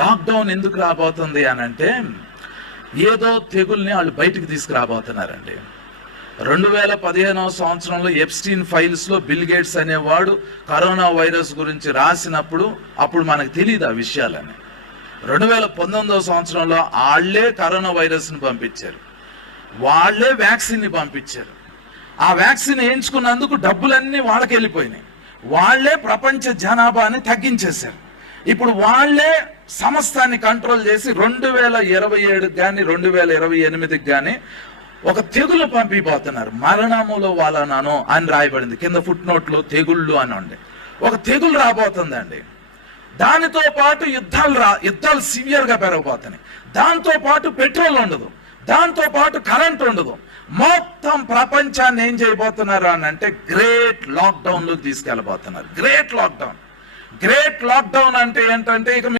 Lockdown ఎందుకు రాబోతుంది అని అంటే, ఏదో తెగుల్ని వాళ్ళు బయటికి తీసుకురాబోతున్నారండి. 2015 సంవత్సరంలో ఎప్స్టీన్ ఫైల్స్ లో బిల్ గేట్స్ అనేవాడు కరోనా వైరస్ గురించి రాసినప్పుడు అప్పుడు మనకు తెలియదు ఆ విషయాలని. 2019 సంవత్సరంలో వాళ్ళే కరోనా వైరస్ ని పంపించారు, వాళ్ళే వ్యాక్సిన్ ని పంపించారు. ఆ వ్యాక్సిన్ వేయించుకున్నందుకు డబ్బులన్నీ వాళ్ళకి వెళ్ళిపోయినాయి. వాళ్లే ప్రపంచ జనాభాని తగ్గించేశారు. ఇప్పుడు వాళ్లే సమస్తాన్ని కంట్రోల్ చేసి 2027 కానీ 2028 కానీ ఒక తెగులు పంపిపోతున్నారు. మరణములో వాళ్ళనను అని రాయబడింది కింద ఫుట్ నోట్లు, తెగుళ్ళు అని ఉండే ఒక తెగులు రాబోతుందండి. దానితో పాటు యుద్ధాలు సివియర్ గా పెరగబోతున్నాయి. దాంతో పాటు పెట్రోల్ ఉండదు, దాంతో పాటు కరెంట్ ఉండదు. మొత్తం ప్రపంచాన్ని ఏం చేయబోతున్నారు అని అంటే గ్రేట్ లాక్డౌన్ లోకి తీసుకెళ్ళబోతున్నారు. గ్రేట్ లాక్డౌన్ అంటే ఏంటంటే ఇక